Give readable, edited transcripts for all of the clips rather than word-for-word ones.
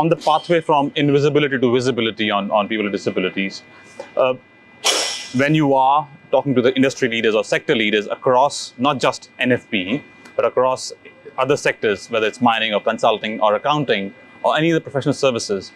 On the pathway from invisibility to visibility on people with disabilities, when you are talking to the industry leaders or sector leaders across not just NFP, but across other sectors, whether it's mining or consulting or accounting or any of the professional services,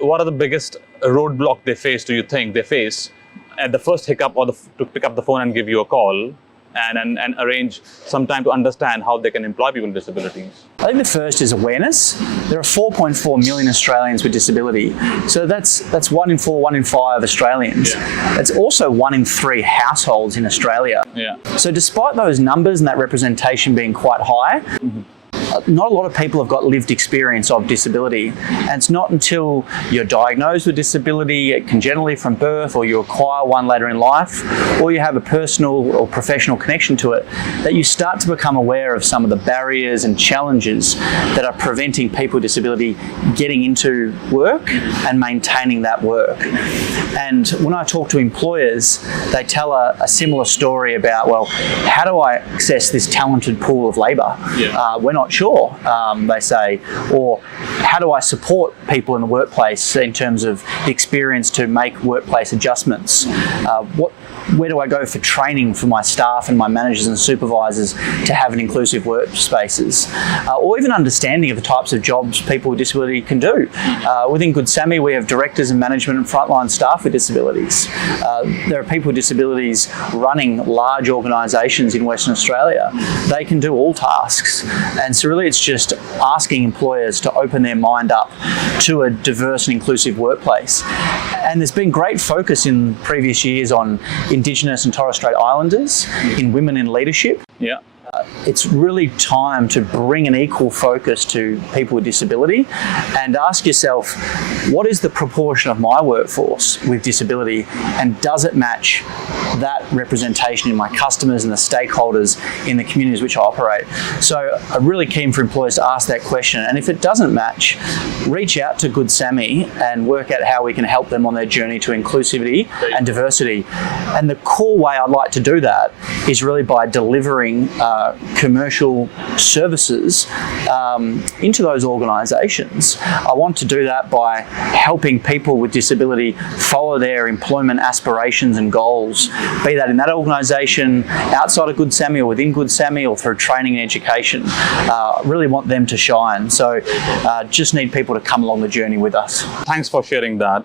what are the biggest roadblock do you think they face at the first hiccup or to pick up the phone and give you a call and arrange some time to understand how they can employ people with disabilities? I think the first is awareness. There are 4.4 million Australians with disability. So that's 1 in 4, 1 in 5 Australians. Yeah. It's also 1 in 3 households in Australia. Yeah. So despite those numbers and that representation being quite high, not a lot of people have got lived experience of disability. And it's not until you're diagnosed with disability congenitally from birth, or you acquire one later in life, or you have a personal or professional connection to it, that you start to become aware of some of the barriers and challenges that are preventing people with disability getting into work and maintaining that work. And when I talk to employers, they tell a similar story about, well, how do I access this talented pool of labour? Yeah. We're not sure, they say, or how do I support people in the workplace in terms of the experience to make workplace adjustments? Where do I go for training for my staff and my managers and supervisors to have an inclusive workspaces? Or even understanding of the types of jobs people with disability can do. Within Good Sammy, we have directors and management and frontline staff with disabilities. There are people with disabilities running large organisations in Western Australia. They can do all tasks. And so really it's just asking employers to open their mind up to a diverse and inclusive workplace. And there's been great focus in previous years on Indigenous and Torres Strait Islanders, in women in leadership. Yeah. It's really time to bring an equal focus to people with disability and ask yourself, what is the proportion of my workforce with disability, and does it match that representation in my customers and the stakeholders in the communities which I operate? So I'm really keen for employers to ask that question, and if it doesn't match, reach out to Good Sammy and work out how we can help them on their journey to inclusivity and diversity. And the core way I'd like to do that is really by delivering commercial services into those organisations. I want to do that by helping people with disability follow their employment aspirations and goals, be that in that organisation, outside of Good Sammy or within Good Sammy, or through training and education. I really want them to shine. So just need people to come along the journey with us. Thanks for sharing that.